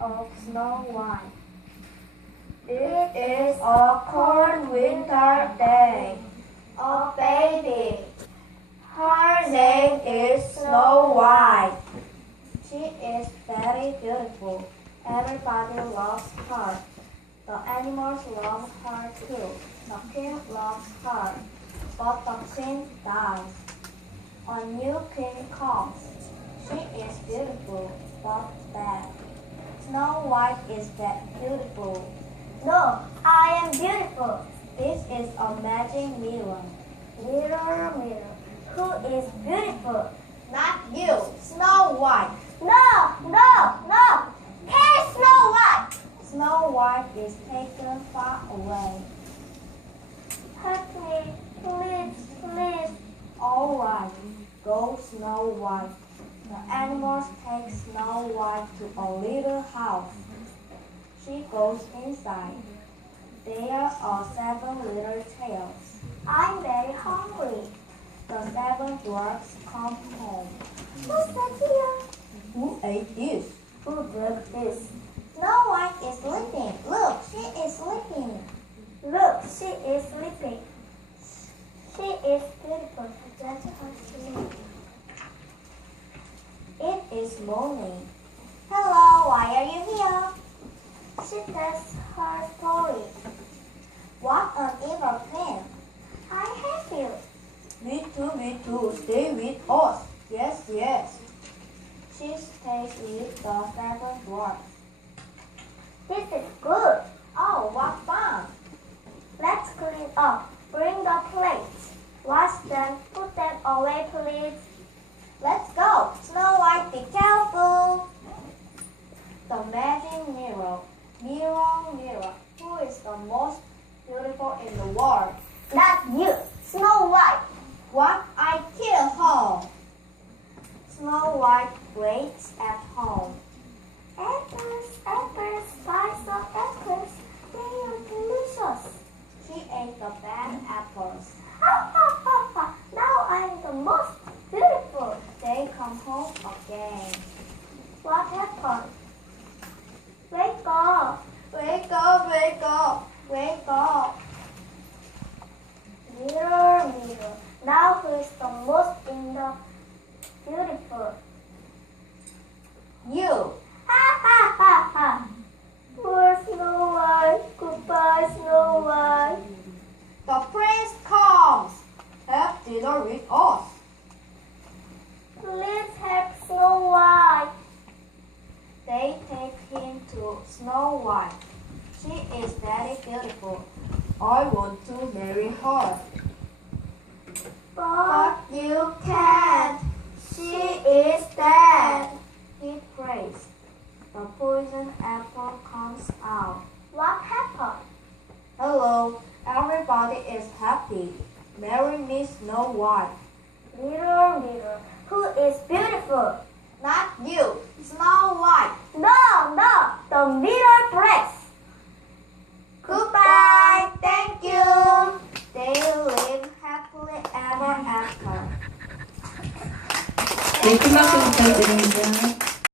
of Snow White. It is a cold winter day. A baby. Her name is Snow White. She is very beautiful. Everybody loves her. The animals love her too. The king loves her, but the queen dies. A new queen comes. She is beautiful, but bad. Snow White is that beautiful. No, I am beautiful. This is a magic mirror. Mirror, mirror, who is beautiful? Not you, Snow White. No, no, no. Hey, Snow White. Snow White is taken far away. Help me, please, please. All right, go Snow White. The animals take Snow White to a little house. She goes inside. There are 7 little tails. I'm very hungry. The 7 dwarfs come home. Who's that here? Who ate this? Who broke this? Snow White is sleeping. Look, she is sleeping. Look, she is sleeping. She is beautiful. Let her sleep. It is morning. Hello, why are you here? She tells her story. What an evil queen. I hate you. Me too. Stay with us. Yes, yes. She stays with the 7 dwarfs. This is good. Oh, what fun. Let's clean up. Bring the plates. Wash them. Put them away, please. Let's go. Snow White, be careful. The magic mirror. Mirror, mirror. Who is the most beautiful in the world? That's you, Snow White. What? I kill her. Snow White waits at home. Apples, apples, spice of apples. They are delicious. She ate the bad apples. Ha ha ha ha. Now I am the most beautiful. They come home again. What happened? Wake up. Wake up, wake up, wake up. Mirror, mirror. Now who is the most beautiful? You. Ha ha ha ha. Poor Snow White. Goodbye, Snow White. The prince comes. Have dinner with us. Please help Snow White. They take him to Snow White. She is very beautiful. I want to marry her. But you can't. She is dead. He prays. The poison apple comes out. what happened? Hello, everybody is happy. Marry me, Snow White. Mirror, mirror. Who is beautiful? Not you, Snow White. No, no. The mirror breaks. Goodbye. Thank you. They live happily ever after. 네, 큰 박수 부탁드립니다.